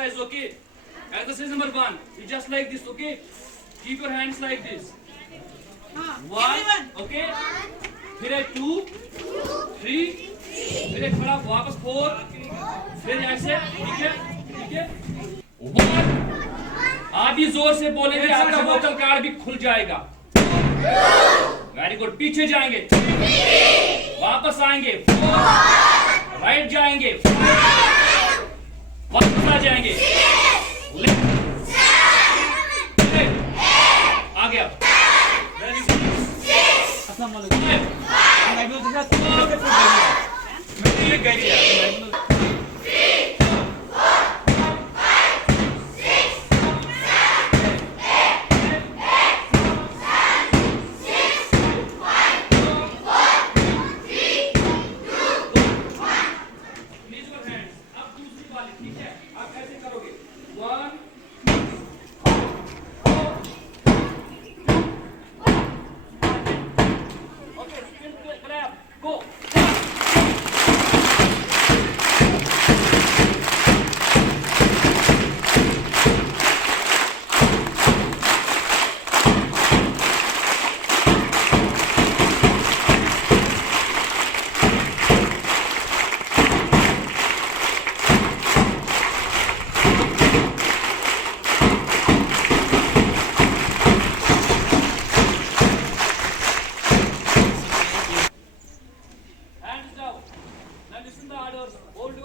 exercise, okay? Exercise number 1. You just like this, okay? Keep your hands like this. 1, okay? फिर एक 2, 3, फिर एक खड़ा वापस 4, फिर ऐसे, ठीक है? ठीक है? 1. आप भी जोर से बोलेंगे, आपका वोकल कार्ड भी खुल जाएगा. Very good. पीछे जाएंगे, वापस आएंगे, 4, राइट जाएंगे, 5, वापस आ जाएंगे, आ गया. Very good. Go. Hands down. Now listen the orders. Hold